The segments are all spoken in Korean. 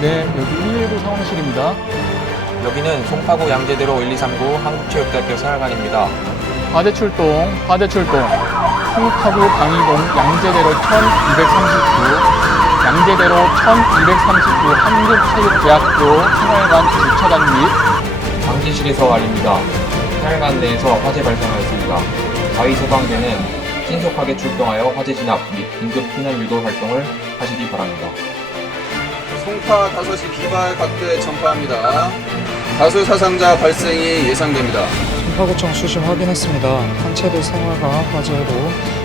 네, 여기 119 상황실입니다. 여기는 송파구 양재대로 1239 한국체육대학교 생활관입니다. 과대 출동, 과대 출동. 송파구 강의동 양재대로 1239, 양재대로 1239 한국체육대학교 생활관 주차장 및 방지실에서 알립니다. 생활관 내에서 화재 발생하였습니다. 자위 소방대는 신속하게 출동하여 화재 진압 및 긴급 피난 유도 활동을 하시기 바랍니다. 송파 5시 비발 각도에 전파합니다. 다수 사상자 발생이 예상됩니다. 송파구청 수신 확인했습니다. 한 차례 생활과 화재로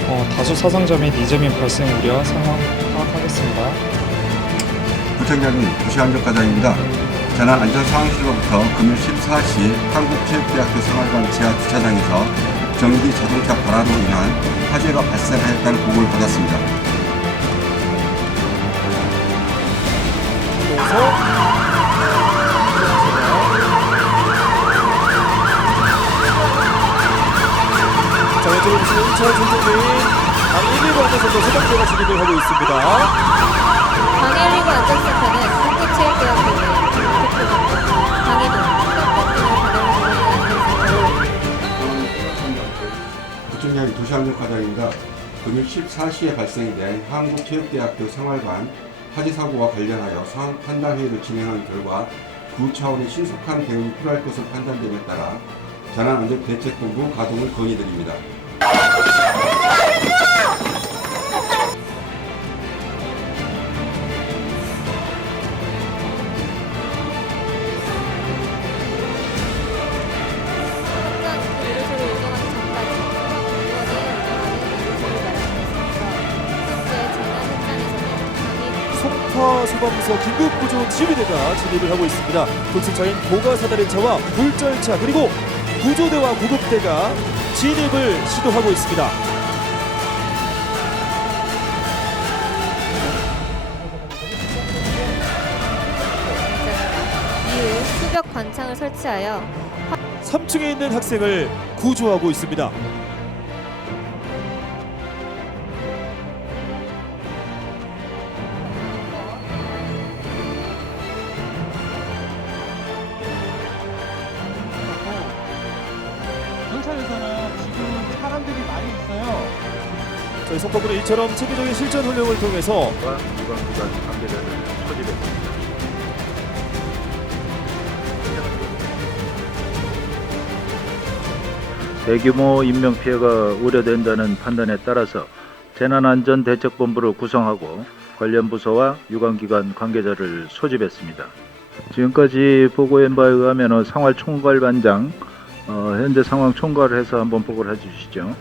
어, 다수 사상자 및 이재민 발생 우려 상황 파악하겠습니다. 부청장님, 부시안전과장입니다. 재난 안전 상황실로부터 금일 14시 한국체육대학교 생활관 지하 주차장에서 전기 자동차 발화로 인한 화재가 발생하였다는 보고를 받았습니다. 하고 있습니다. 강일리고 안전센터는 한국체육대학교 내 대표적으로 강해동, 협박 등을 받아들이고 있는 안전센터로 부청장님, 부시안전과장입니다. 금일 14시에 발생된 한국체육대학교 생활관 화재 사고와 관련하여 상황 판단 회의를 진행한 결과 구 차원의 신속한 대응이 필요할 것으로 판단됨에 따라 재난안전대책본부 가동을 건의드립니다. 강의 송파 소방서 긴급구조 지휘대가 진입을 하고 있습니다. 도승차인 보가사다리차와 굴절차 그리고 구조대와 구급대가 진입을 시도하고 있습니다. 이후 수벽 관창을 설치하여 3층에 있는 학생을 구조하고 있습니다. 많이 있어요. 저희 송파구는 이처럼 체계적인 실전 훈련을 통해서 대규모 인명 피해가 우려된다는 판단에 따라서 재난안전대책본부를 구성하고 관련 부서와 유관기관 관계자를 소집했습니다. 지금까지 보고한 바에 의하면 상활총괄반장 어, 현재 상황 총괄을 해서 한번 보고를 해주시죠.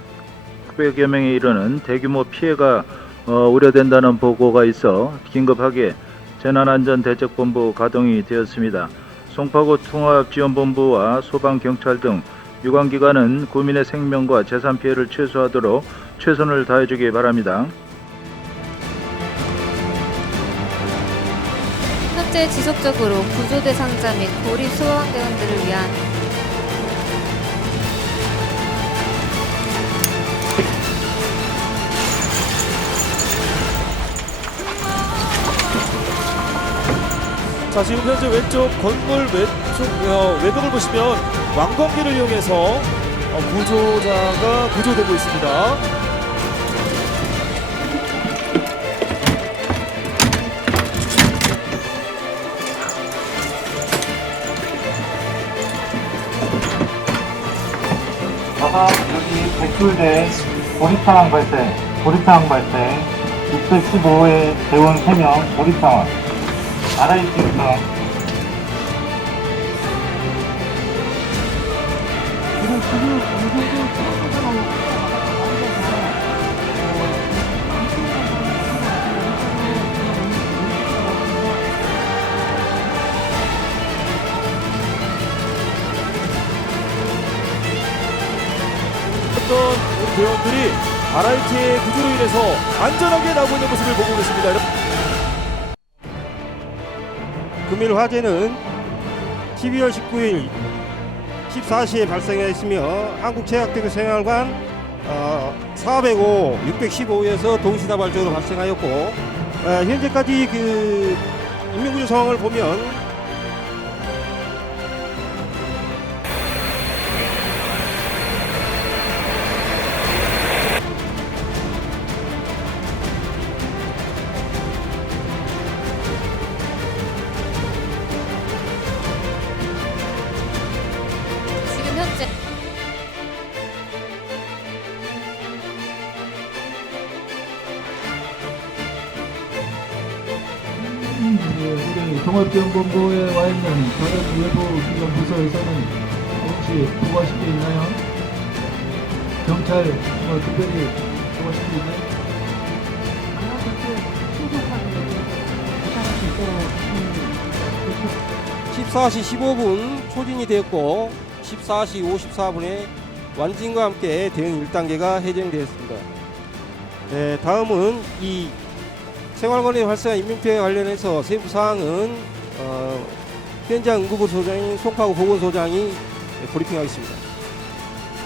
900여 명에 이르는 대규모 피해가 어, 우려된다는 보고가 있어 긴급하게 재난안전대책본부 가동이 되었습니다. 송파구 통합지원본부와 소방경찰 등 유관기관은 국민의 생명과 재산 피해를 최소화하도록 최선을 다해주기 바랍니다. 현재 지속적으로 구조 대상자 및 고립 소방대원들을 위한 자 지금 현재 왼쪽 건물 왼쪽 어, 외벽을 보시면 왕관기를 이용해서 어, 구조자가 구조되고 있습니다. 아까 여기 상황 발생, 고립 상황 발생, 615의 대원 3명 고 RIT 구성, 어떤 대원들이 RRT의 구조로 인해서 안전하게 나오고 있는 모습을 보고 계십니다. 여러분. 금일 화재는 12월 19일 14시에 발생했으며 한국체육대학교 생활관 어, 405, 615에서 동시다발적으로 발생하였고 어, 현재까지 그 인명구조 상황을 보면 지금 현재 우리 종합지원본부에 와 있는 다른 외부 기관 부서에서는 혹시 보고하실 게 있나요? 경찰 뭐 특별히 보고하실 게 있나요? 14시 15분 초진이 되었고 14시 54분에 완진과 함께 대응 1단계가 해제되었습니다. 네, 다음은 이 생활관리 발생한 인명피해 관련해서 세부 사항은 어, 현장 응급부 소장인 송파구 보건소장이 브리핑하겠습니다.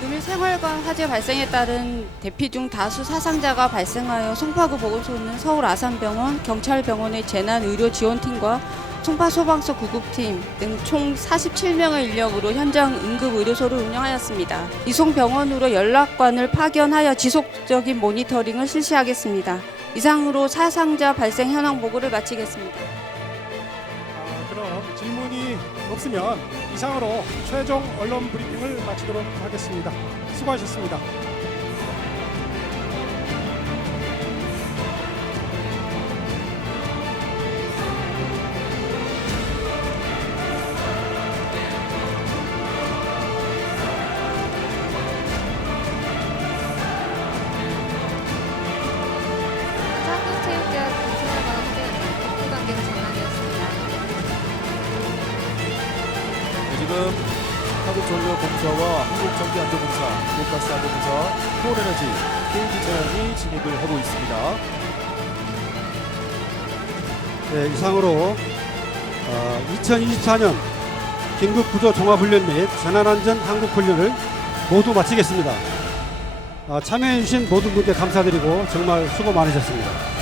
금일 생활관 화재 발생에 따른 대피 중 다수 사상자가 발생하여 송파구 보건소는 서울 아산병원, 경찰병원의 재난의료지원팀과 송파 소방서 구급팀 등 총 47명의 인력으로 현장 응급 의료소를 운영하였습니다. 이송병원으로 연락관을 파견하여 지속적인 모니터링을 실시하겠습니다. 이상으로 사상자 발생 현황 보고를 마치겠습니다. 아, 그럼 질문이 없으면 이상으로 최종 언론 브리핑을 마치도록 하겠습니다. 수고하셨습니다. 지금 한국전력공사와 한국전기안전공사, 한국가스안전공사, 포원에너지, KT제약이 진입을 하고 있습니다. 네, 이상으로 2024년 긴급구조 종합훈련 및 재난안전 한국훈련을 모두 마치겠습니다. 아, 참여해주신 모든 분께 감사드리고 정말 수고 많으셨습니다.